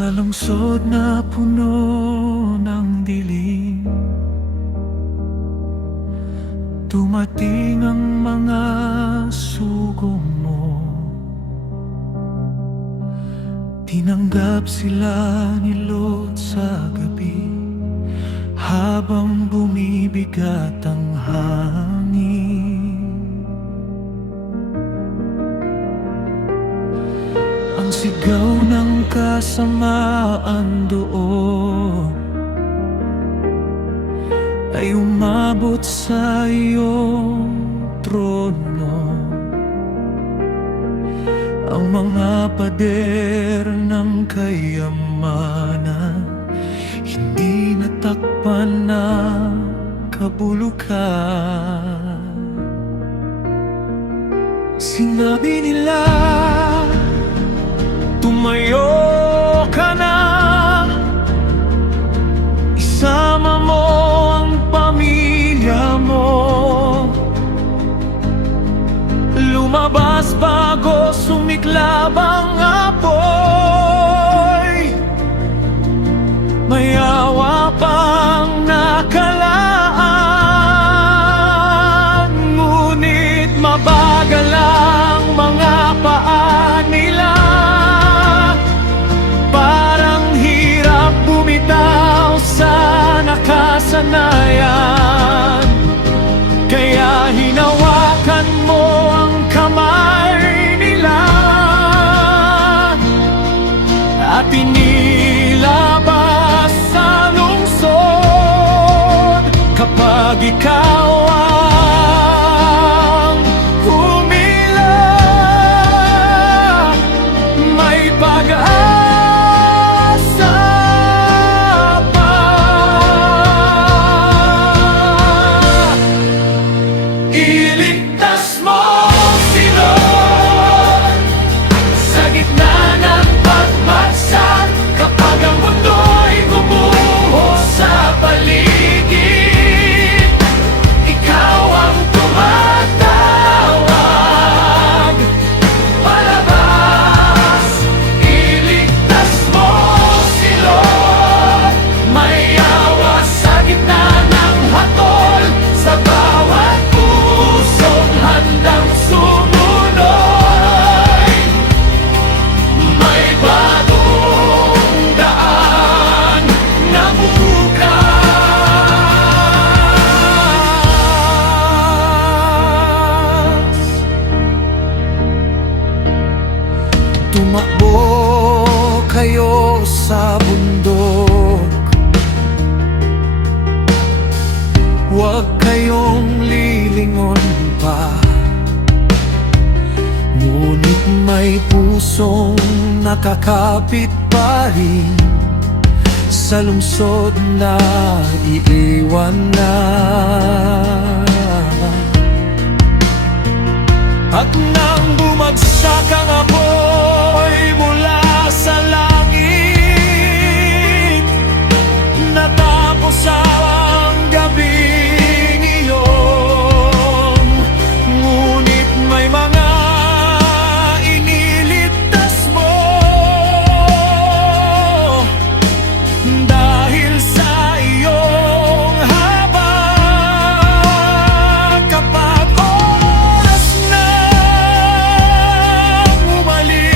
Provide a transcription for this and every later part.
Sa lungsod na puno ng dilim, dumating ang mga sugo mo. Tinanggap sila ni Lot sa gabi, habang bumibigat ang hangin. Ang sigaw ng kasamaan doon ay umabot sa iyong trono. Ang mga pader ng kayamanan hindi natakpan ng kabulukan. Sinabi nila, tumayo ka na, isama mo ang pamilya mo, lumabas bago sumiklab ang apoy. May awa pang nakalaan, ngunit mabagal ang mga paa nila. Parang hirap bumitaw sa nakasanayan, kaya hinawakan mo ang kamay nila at inilabas sa lungsod. Kapag ikaw ang humila, may pag-asa pa. Iligtas mo sila sa gitna ng pagmaksak. Kapag ang mundo'y gumuho sa paligid, ikaw ang tumatawag palabas. Iligtas mo sila, may awa sa gitna ng hatol, sa bawat pusong handang sumunoy. May bagong daan na bukas. Tumakbo kayo sa bundok, huwag kayong lilingon pa. Ngunit may pusong nakakapit pa rin sa lungsod na iiwan na. At nang bumagsak ang apoy mula sa langit, natapos ang gabing iyon. Ngunit may mga iniligtas mo dahil sa iyong habag. Kapag oras na umalik,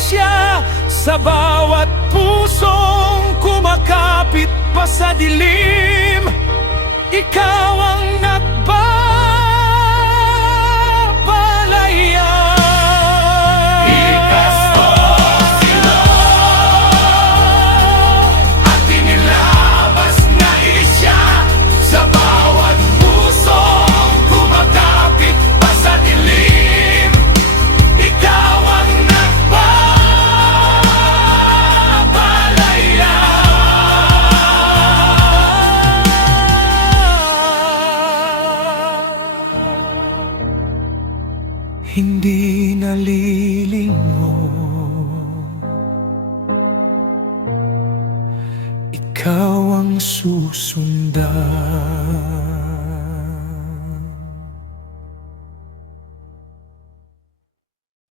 siya sa bawat pusong kumakapit pa sa dilim. Ikaw ang nagbabalaya. Ikas mo sila at inilabas na isya sa bawat pusong kumakapit pa sa dilim. Ikaw ang nagbabalaya. Hindi nalilingon, ikaw ang susundan.